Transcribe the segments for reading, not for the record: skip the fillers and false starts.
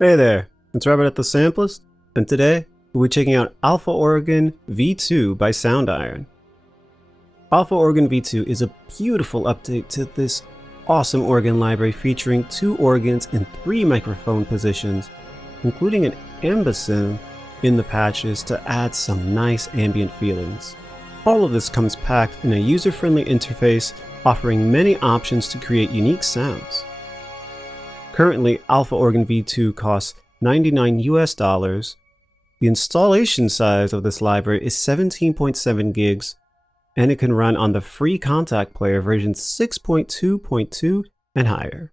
Hey there, it's Robert at the Sampleist, and today we'll be checking out Alpha Organ V2 by Soundiron. Alpha Organ V2 is a beautiful update to this awesome organ library featuring 2 organs in 3 microphone positions, including an ambasynth in the patches to add some nice ambient feelings. All of this comes packed in a user-friendly interface offering many options to create unique sounds. Currently, Alpha Organ V2 costs $99 US. The installation size of this library is 17.7 gigs, and it can run on the free Contact Player version 6.2.2 and higher.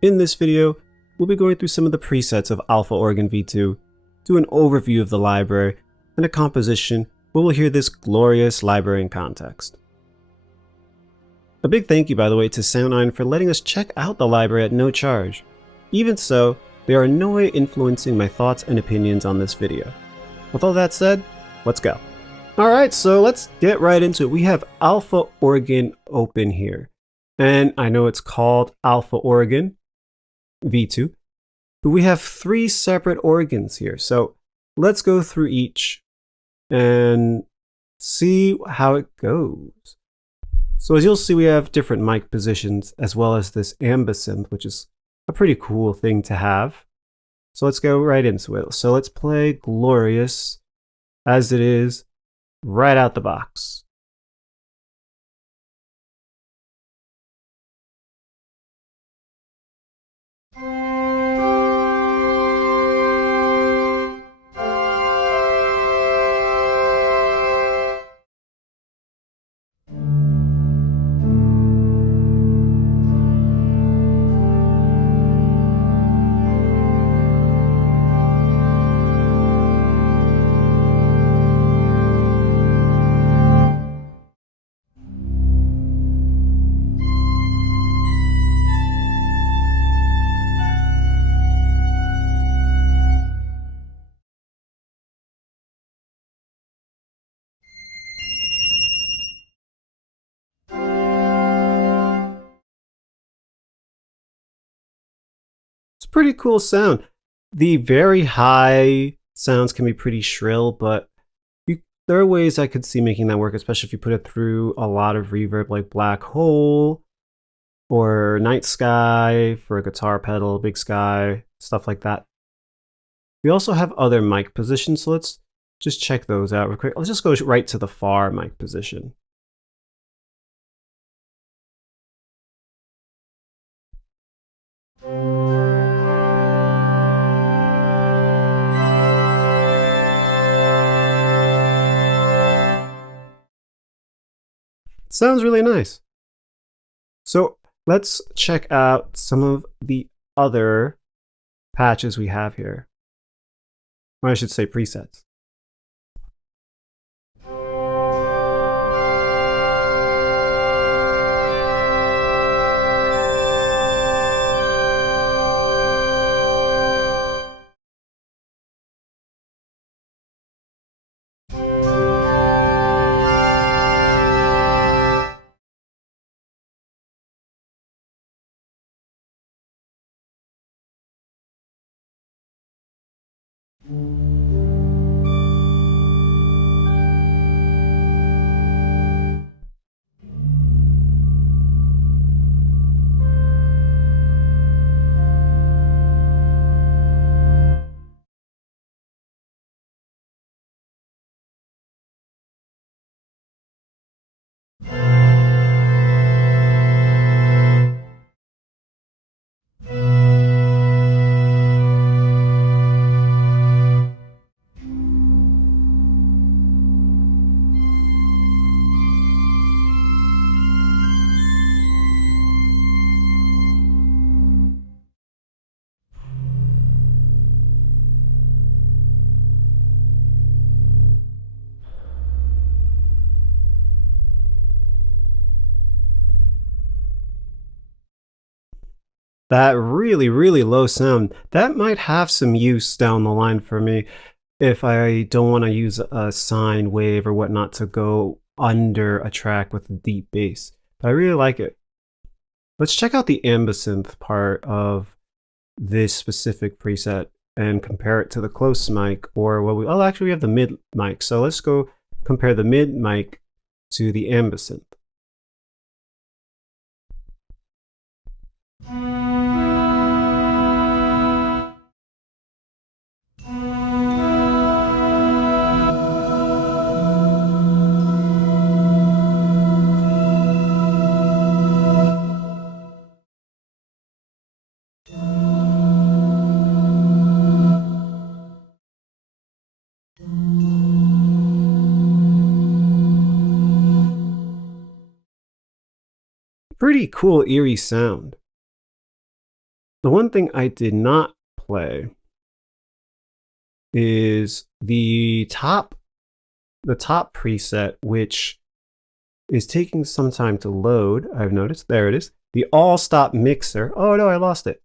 In this video, we'll be going through some of the presets of Alpha Organ V2, do an overview of the library, and a composition where we'll hear this glorious library in context. A big thank you, by the way, to Soundiron for letting us check out the library at no charge. Even so, they are in no way influencing my thoughts and opinions on this video. With all that said, let's go. Alright, so let's get right into it. We have Alpha Organ open here. And I know it's called Alpha Organ V2, but we have 3 separate organs here. So let's go through each and see how it goes. So as you'll see, we have different mic positions as well as this ambasynth, which is a pretty cool thing to have. So let's go right into it. So let's play Glorious as it is right out the box. Pretty cool sound. The very high sounds can be pretty shrill, but there are ways I could see making that work, especially if you put it through a lot of reverb like Black Hole or Night Sky for a guitar pedal, Big Sky, stuff like that. We also have other mic positions, so let's just check those out real quick. Let's just go right to the far mic position. Sounds really nice. So let's check out some of the other patches we have here. Or I should say presets. That really low sound, that might have some use down the line for me if I don't want to use a sine wave or whatnot to go under a track with a deep bass. But I really like it. Let's check out the ambasynth part of this specific preset and compare it to the close mic, or well, actually we have the mid mic. So let's go compare the mid mic to the ambisynth. Pretty cool, eerie sound. The one thing I did not play is the top preset, which is taking some time to load. I've noticed. There it is. The all-stop mixer. Oh no, I lost it.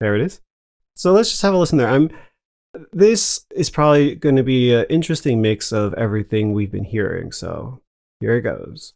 There it is. So let's just have a listen there. This is probably going to be an interesting mix of everything we've been hearing. So here it goes.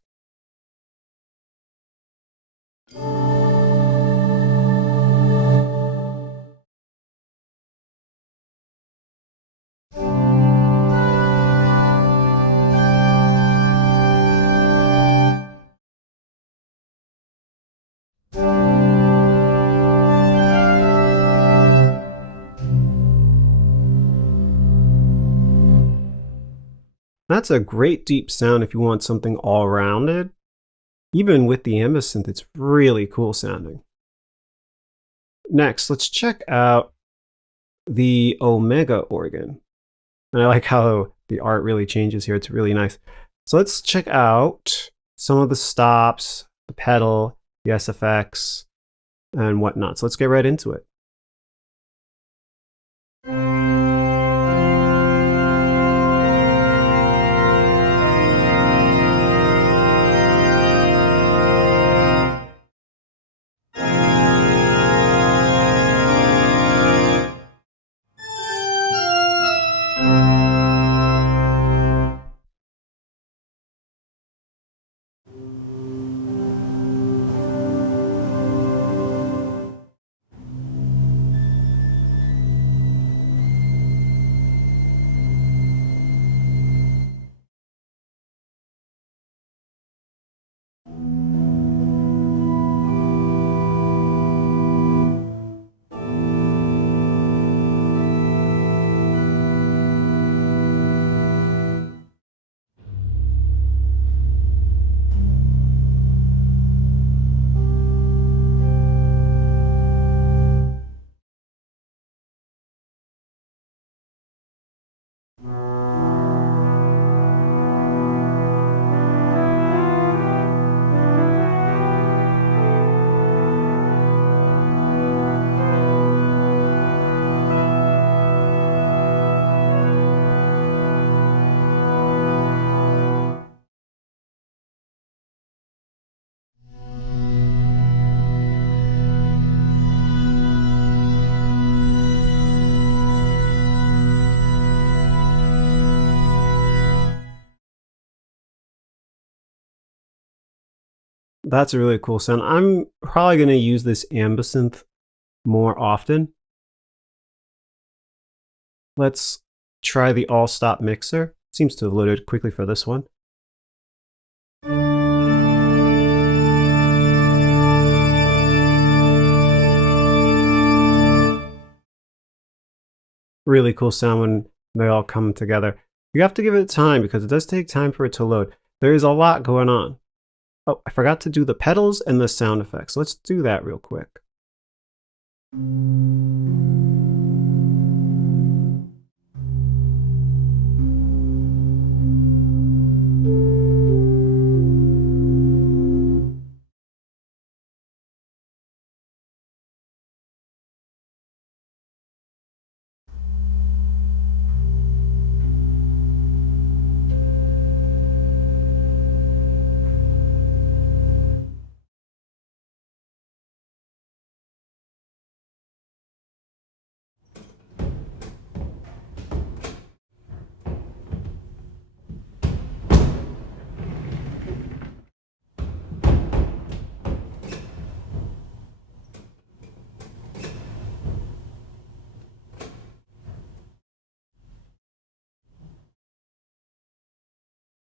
That's a great deep sound if you want something all-rounded. Even with the ambisynth, it's really cool sounding. Next, let's check out the Omega organ. And I like how the art really changes here. It's really nice. So let's check out some of the stops, the pedal, the SFX, and whatnot. So let's get right into it. That's a really cool sound. I'm probably going to use this ambisynth more often. Let's try the all-stop mixer. Seems to have loaded quickly for this one. Really cool sound when they all come together. You have to give it time because it does take time for it to load. There is a lot going on. Oh, I forgot to do the pedals and the sound effects. Let's do that real quick.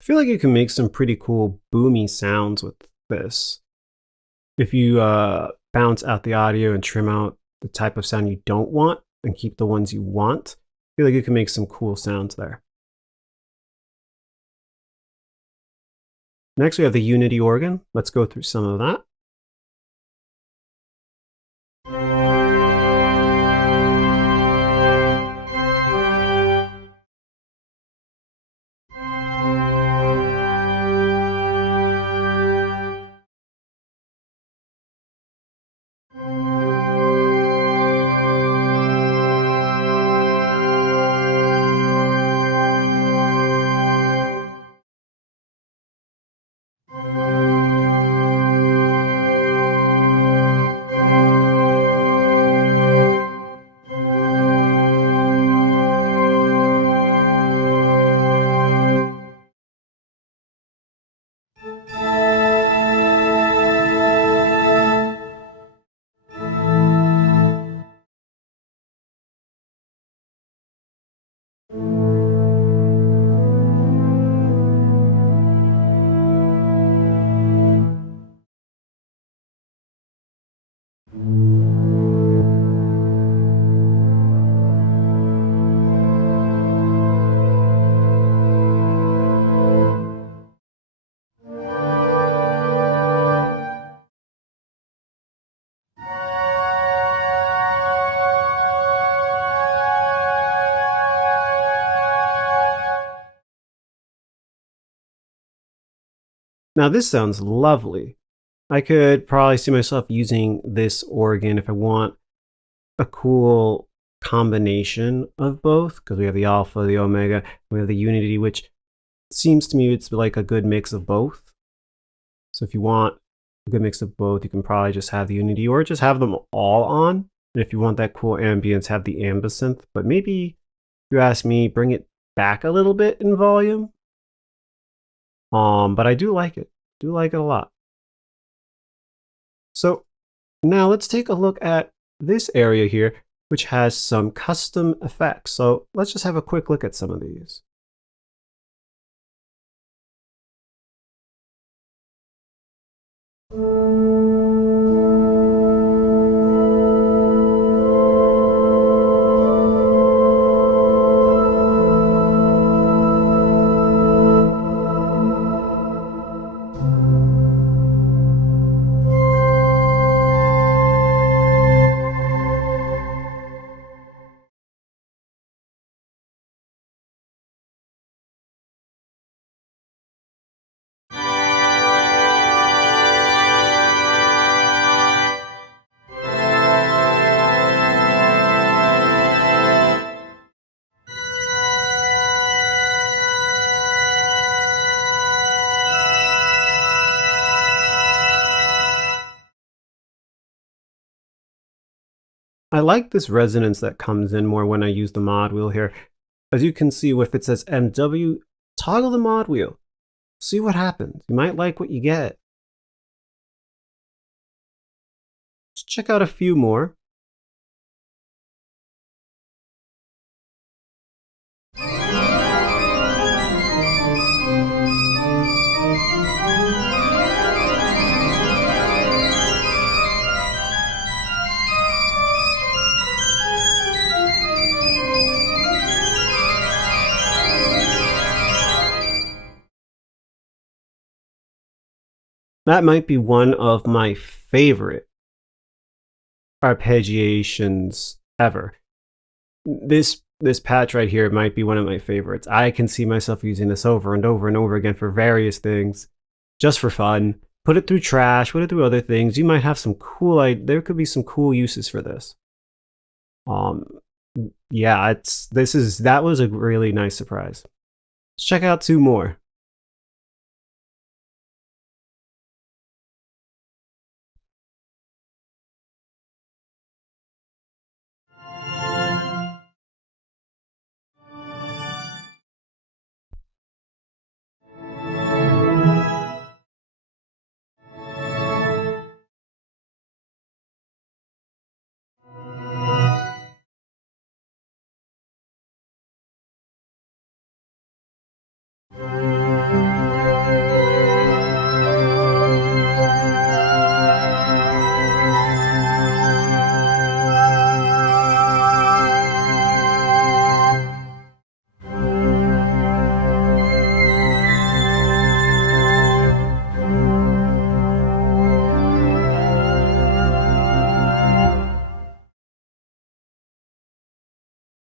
feel like you can make some pretty cool boomy sounds with this. If you bounce out the audio and trim out the type of sound you don't want and keep the ones you want, I feel like you can make some cool sounds there. Next, we have the Unity organ. Let's go through some of that. Now this sounds lovely. I could probably see myself using this organ if I want a cool combination of both, because we have the alpha, the omega, we have the unity, which seems to me it's like a good mix of both. So if you want a good mix of both, you can probably just have the unity or just have them all on. And if you want that cool ambience, have the ambisynth. But maybe, if you ask me, bring it back a little bit in volume. But I do like it. Do like it a lot. So now let's take a look at this area here, which has some custom effects. So let's just have a quick look at some of these. I like this resonance that comes in more when I use the mod wheel here. As you can see, if it says MW, toggle the mod wheel. See what happens. You might like what you get. Let's check out a few more. That might be one of my favorite arpeggiations ever. This patch right here might be one of my favorites. I can see myself using this over and over and over again for various things, just for fun. Put it through trash, put it through other things. You might have some cool, there could be some cool uses for this. Yeah, that was a really nice surprise. Let's check out two more.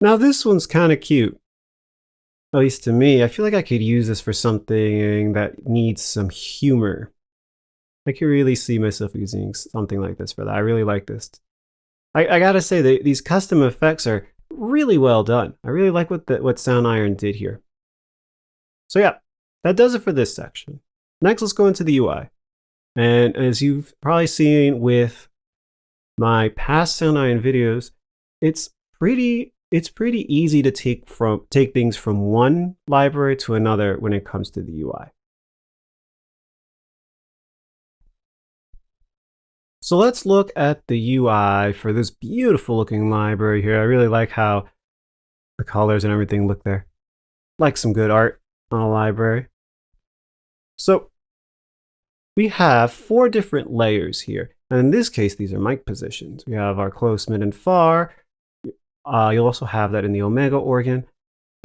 Now this one's kind of cute. At least to me, I feel like I could use this for something that needs some humor. I could really see myself using something like this for that. I really like this. I gotta say, these custom effects are really well done. I really like what Soundiron did here. So yeah, that does it for this section. Next, let's go into the UI. And as you've probably seen with my past Soundiron videos, it's pretty easy to take things from one library to another when it comes to the UI. So let's look at the UI for this beautiful looking library here. I really like how the colors and everything look there. Like some good art on a library. So we have 4 different layers here. And in this case, these are mic positions. We have our close, mid, and far. You'll also have that in the omega organ.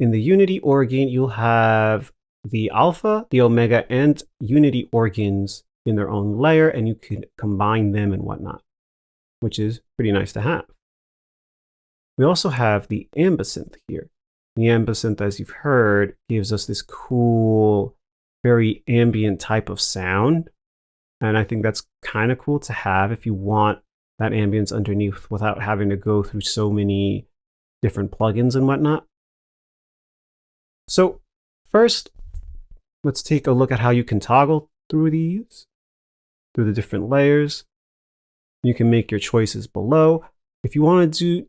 In the unity organ, you'll have the alpha, the omega, and unity organs in their own layer, and you can combine them and whatnot, which is pretty nice to have. We also have the ambisynth here. The ambisynth, as you've heard, gives us this cool, very ambient type of sound. And I think that's kind of cool to have if you want that ambience underneath without having to go through so many different plugins and whatnot. So first, let's take a look at how you can toggle through these, through the different layers. You can make your choices below. If you want to do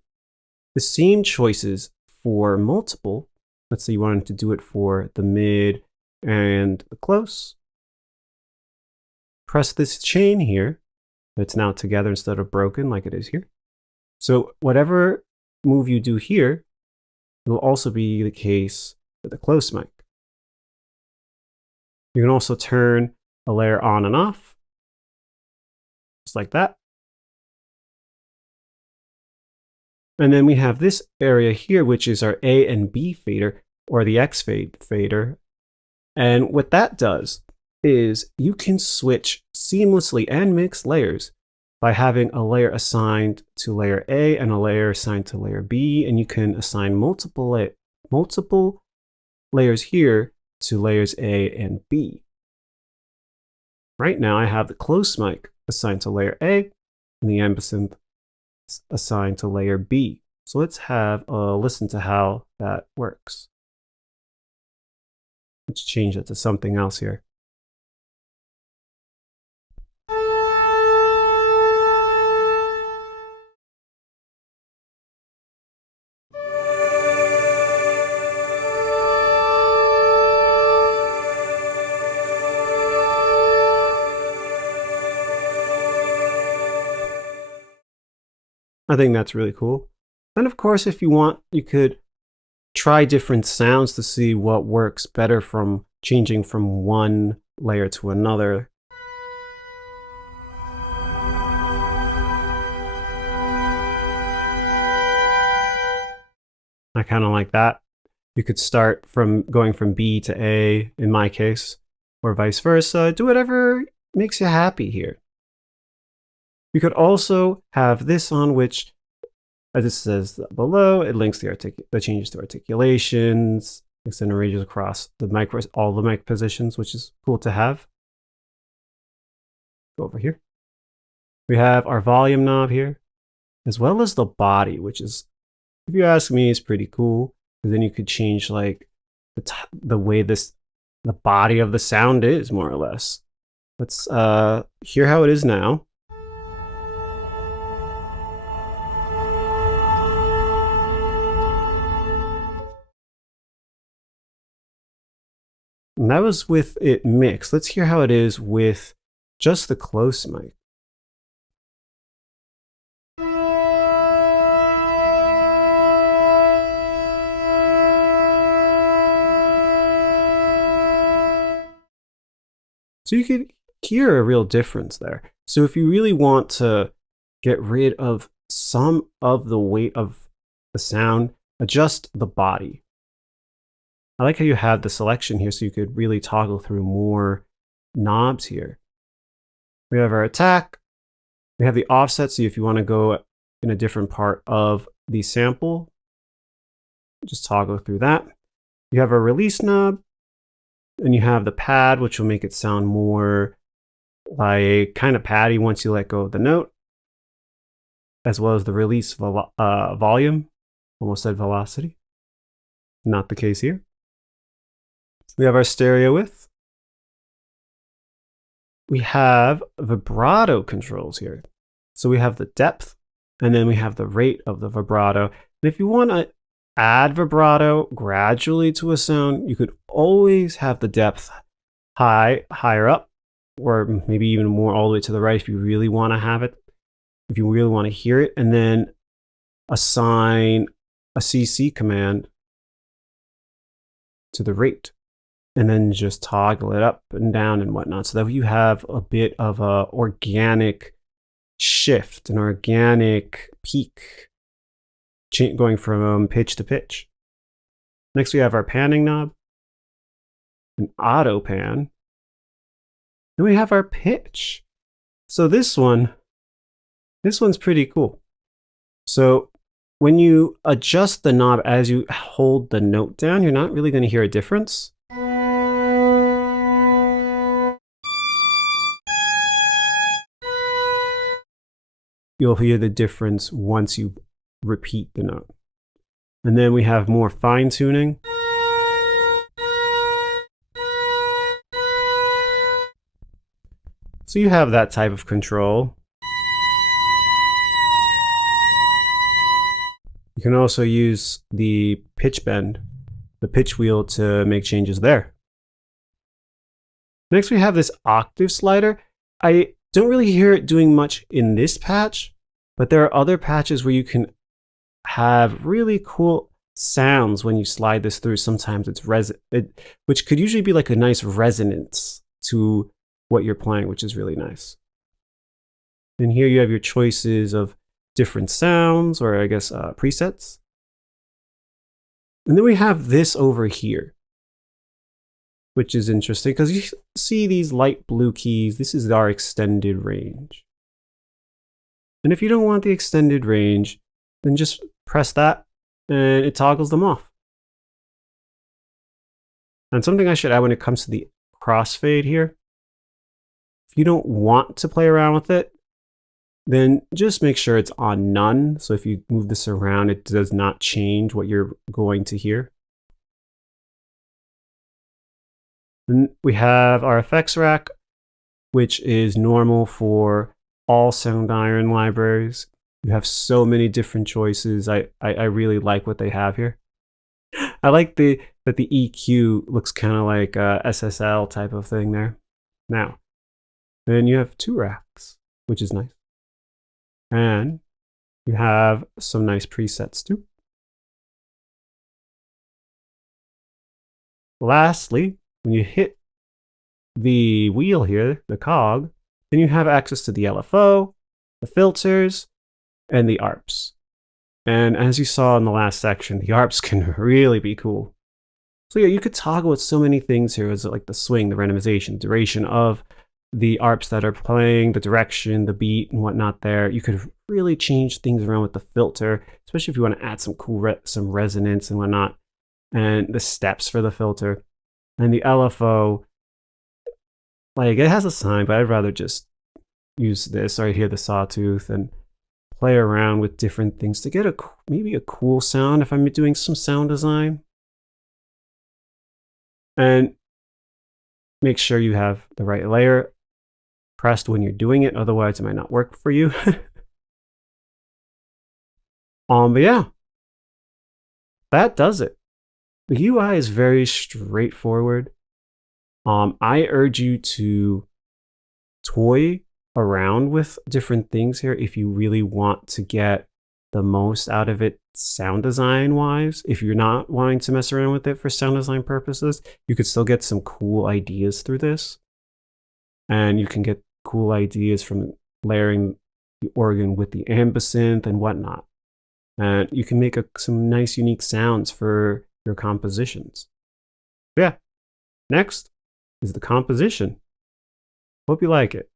the same choices for multiple, let's say you wanted to do it for the mid and the close, press this chain here. It's now together instead of broken like it is here. So whatever move you do here, it will also be the case with the close mic. You can also turn a layer on and off, just like that. And then we have this area here, which is our A and B fader, or the X fader. And what that does is you can switch seamlessly and mix layers by having a layer assigned to layer A and a layer assigned to layer B, and you can assign multiple layers here to layers A and B. Right now I have the close mic assigned to layer A and the ambisynth assigned to layer B. So let's have a listen to how that works. Let's change that to something else here. I think that's really cool. And of course, if you want, you could try different sounds to see what works better from changing from one layer to another. I kind of like that. You could start from going from B to A in my case, or vice versa. Do whatever makes you happy here. You could also have this on, which, as it says below, it links the changes to articulations, extend ranges across all the mic positions, which is cool to have. Go over here. We have our volume knob here, as well as the body, which is, if you ask me, is pretty cool. Because then you could change like the way the body of the sound is, more or less. Let's hear how it is now. And that was with it mixed. Let's hear how it is with just the close mic. So you could hear a real difference there. So if you really want to get rid of some of the weight of the sound, adjust the body. I like how you have the selection here so you could really toggle through more knobs here. We have our attack. We have the offset, so if you want to go in a different part of the sample, just toggle through that. You have a release knob, and you have the pad, which will make it sound more like kind of patty once you let go of the note, as well as the release volume. Almost said velocity. Not the case here. We have our stereo width. We have vibrato controls here. So we have the depth, and then we have the rate of the vibrato. And if you want to add vibrato gradually to a sound, you could always have the depth higher up, or maybe even more all the way to the right if you really want to have it, if you really want to hear it, and then assign a CC command to the rate, and then just toggle it up and down and whatnot, so that you have a bit of a organic shift, an organic peak, going from pitch to pitch. Next, we have our panning knob, an auto pan. Then we have our pitch. So this one's pretty cool. So when you adjust the knob as you hold the note down, you're not really going to hear a difference. You'll hear the difference once you repeat the note. And then we have more fine tuning. So you have that type of control. You can also use the pitch bend, the pitch wheel, to make changes there. Next, we have this octave slider. I don't really hear it doing much in this patch, but there are other patches where you can have really cool sounds when you slide this through. Sometimes it's which could usually be like a nice resonance to what you're playing, which is really nice. And here you have your choices of different sounds, or I guess presets. And then we have this over here, which is interesting because you see these light blue keys. This is our extended range. And if you don't want the extended range, then just press that and it toggles them off. And something I should add when it comes to the crossfade here, if you don't want to play around with it, then just make sure it's on none. So if you move this around, it does not change what you're going to hear. Then we have our effects rack, which is normal for all Soundiron libraries. You have so many different choices. I really like what they have here. I like that the EQ looks kind of like a SSL type of thing there. Now, then you have two racks, which is nice. And you have some nice presets too. Lastly, when you hit the wheel here, the cog, then you have access to the LFO, the filters, and the ARPs. And as you saw in the last section, the ARPs can really be cool. So yeah, you could toggle with so many things here, as like the swing, the randomization, duration of the ARPs that are playing, the direction, the beat, and whatnot there. You could really change things around with the filter, especially if you want to add some cool some resonance and whatnot, and the steps for the filter. And the LFO, like, it has a sign, but I'd rather just use this right here, the sawtooth, and play around with different things to get maybe a cool sound if I'm doing some sound design. And make sure you have the right layer pressed when you're doing it, otherwise it might not work for you. But yeah, that does it. The UI is very straightforward. I urge you to toy around with different things here if you really want to get the most out of it sound design wise. If you're not wanting to mess around with it for sound design purposes, you could still get some cool ideas through this. And you can get cool ideas from layering the organ with the ambisynth and whatnot. And you can make some nice unique sounds for your compositions. Yeah, next is the composition. Hope you like it.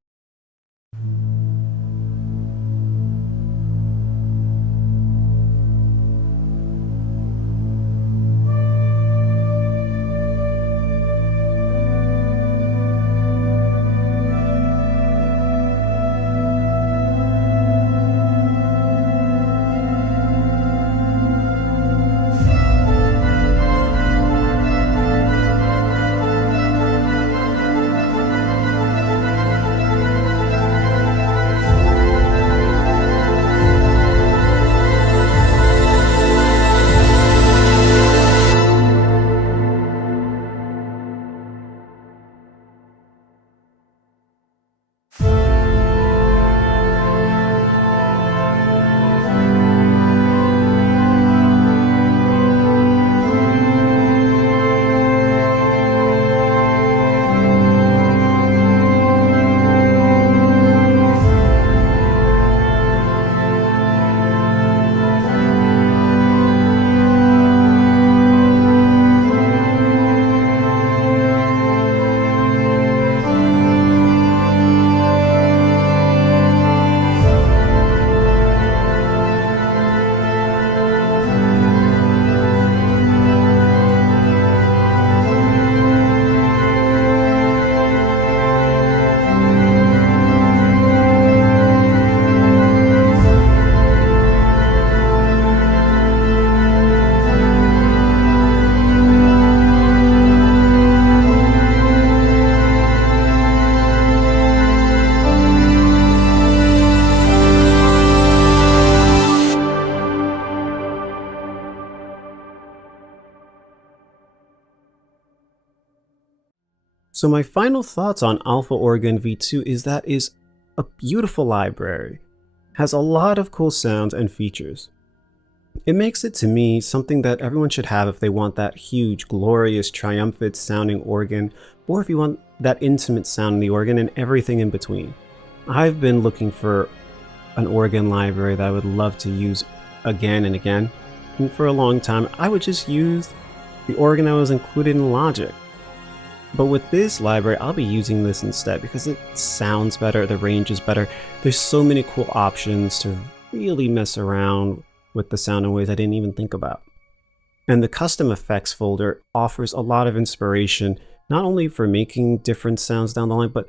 So my final thoughts on Alpha Organ V2 is that is a beautiful library, has a lot of cool sounds and features. It makes it, to me, something that everyone should have if they want that huge, glorious, triumphant sounding organ, or if you want that intimate sound in the organ and everything in between. I've been looking for an organ library that I would love to use again and again, and for a long time I would just use the organ that was included in Logic. But with this library, I'll be using this instead because it sounds better, the range is better. There's so many cool options to really mess around with the sound in ways I didn't even think about. And the custom effects folder offers a lot of inspiration, not only for making different sounds down the line, but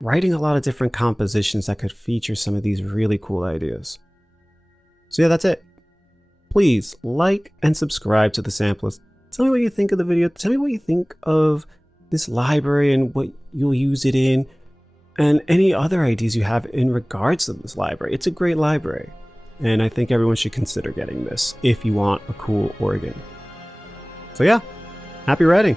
writing a lot of different compositions that could feature some of these really cool ideas. So yeah, that's it. Please like and subscribe to the Sampleist. Tell me what you think of the video. Tell me what you think of this library and what you'll use it in, and any other ideas you have in regards to this library. It's a great library, and I think everyone should consider getting this if you want a cool organ. So yeah, happy writing!